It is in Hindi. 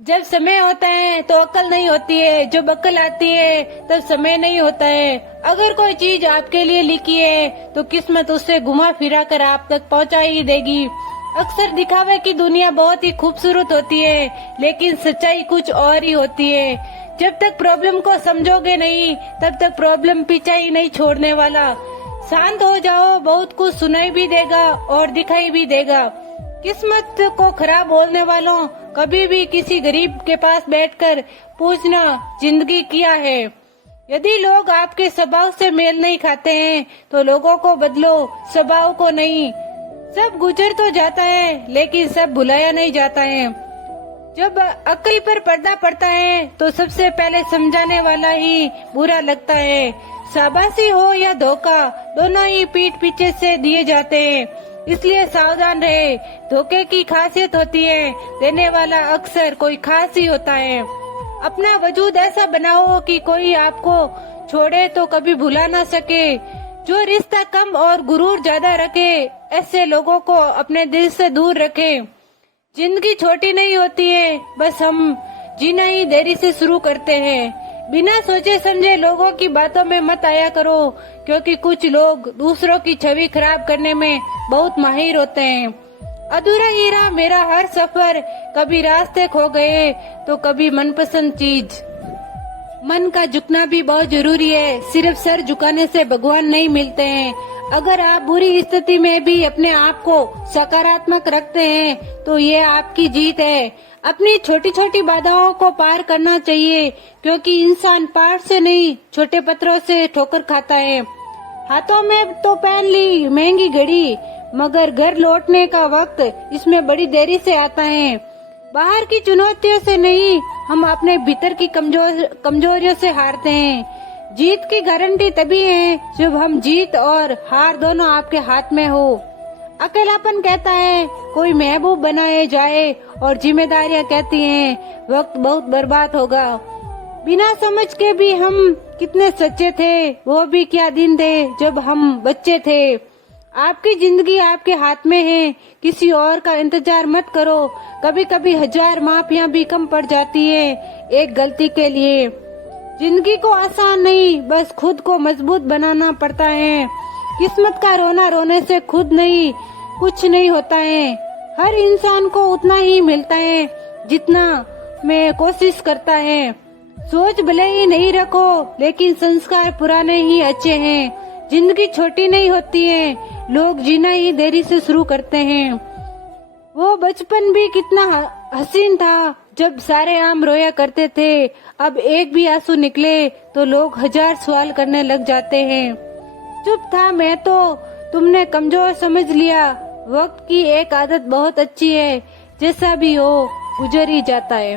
जब समय होता है तो अक्ल नहीं होती है, जब अक्ल आती है तब समय नहीं होता है। अगर कोई चीज आपके लिए लिखी है तो किस्मत उससे घुमा फिरा कर आप तक पहुंचा ही देगी। अक्सर दिखावे की दुनिया बहुत ही खूबसूरत होती है, लेकिन सच्चाई कुछ और ही होती है। जब तक प्रॉब्लम को समझोगे नहीं तब तक प्रॉब्लम पीछा ही नहीं छोड़ने वाला। शांत हो जाओ, बहुत कुछ सुनाई भी देगा और दिखाई भी देगा। किस्मत को खराब बोलने वालों कभी भी किसी गरीब के पास बैठकर पूछना जिंदगी क्या है। यदि लोग आपके स्वभाव से मेल नहीं खाते हैं तो लोगों को बदलो, स्वभाव को नहीं। सब गुजर तो जाता है लेकिन सब भुलाया नहीं जाता है। जब अक्ल पर पर्दा पड़ता है तो सबसे पहले समझाने वाला ही बुरा लगता है। शाबाशी हो या धोखा, दोनों ही पीठ पीछे से दिए जाते हैं, इसलिए सावधान रहे। धोखे की खासियत होती है, देने वाला अक्सर कोई खास ही होता है। अपना वजूद ऐसा बनाओ कि कोई आपको छोड़े तो कभी भुला ना सके। जो रिश्ता कम और गुरूर ज्यादा रखे, ऐसे लोगों को अपने दिल से दूर रखे। जिंदगी छोटी नहीं होती है, बस हम जीना ही देरी से शुरू करते हैं। बिना सोचे समझे लोगों की बातों में मत आया करो, क्योंकि कुछ लोग दूसरों की छवि खराब करने में बहुत माहिर होते हैं। अधूरा ही रहा मेरा हर सफर, कभी रास्ते खो गए तो कभी मनपसंद चीज। मन का झुकना भी बहुत जरूरी है, सिर्फ सर झुकाने से भगवान नहीं मिलते हैं। अगर आप बुरी स्थिति में भी अपने आप को सकारात्मक रखते हैं तो ये आपकी जीत है। अपनी छोटी छोटी बाधाओं को पार करना चाहिए, क्योंकि इंसान पहाड़ से नहीं छोटे पत्थरों से ठोकर खाता है। हाथों में तो पहन ली महंगी घड़ी, मगर घर लौटने का वक्त इसमें बड़ी देरी से आता है। बाहर की चुनौतियों से नहीं, हम अपने भीतर की कमजोरियों से हारते हैं। जीत की गारंटी तभी है जब हम जीत और हार दोनों आपके हाथ में हो। अकेलापन कहता है कोई महबूब बनाए जाए, और जिम्मेदारियां कहती हैं वक्त बहुत बर्बाद होगा। बिना समझ के भी हम कितने सच्चे थे, वो भी क्या दिन थे जब हम बच्चे थे। आपकी जिंदगी आपके हाथ में है, किसी और का इंतजार मत करो। कभी कभी 1000 माफियां भी कम पड़ जाती है एक गलती के लिए। जिंदगी को आसान नहीं, बस खुद को मजबूत बनाना पड़ता है। किस्मत का रोना रोने से खुद नहीं कुछ नहीं होता है। हर इंसान को उतना ही मिलता है जितना में कोशिश करता है। सोच भले ही नहीं रखो, लेकिन संस्कार पुराने ही अच्छे हैं। जिंदगी छोटी नहीं होती है, लोग जीना ही देरी से शुरू करते हैं। वो बचपन भी कितना हसीन था जब सारे आम रोया करते थे। अब एक भी आंसू निकले तो लोग 1000 सवाल करने लग जाते हैं। चुप था मैं तो तुमने कमजोर समझ लिया। वक्त की एक आदत बहुत अच्छी है, जैसा भी हो गुजर ही जाता है।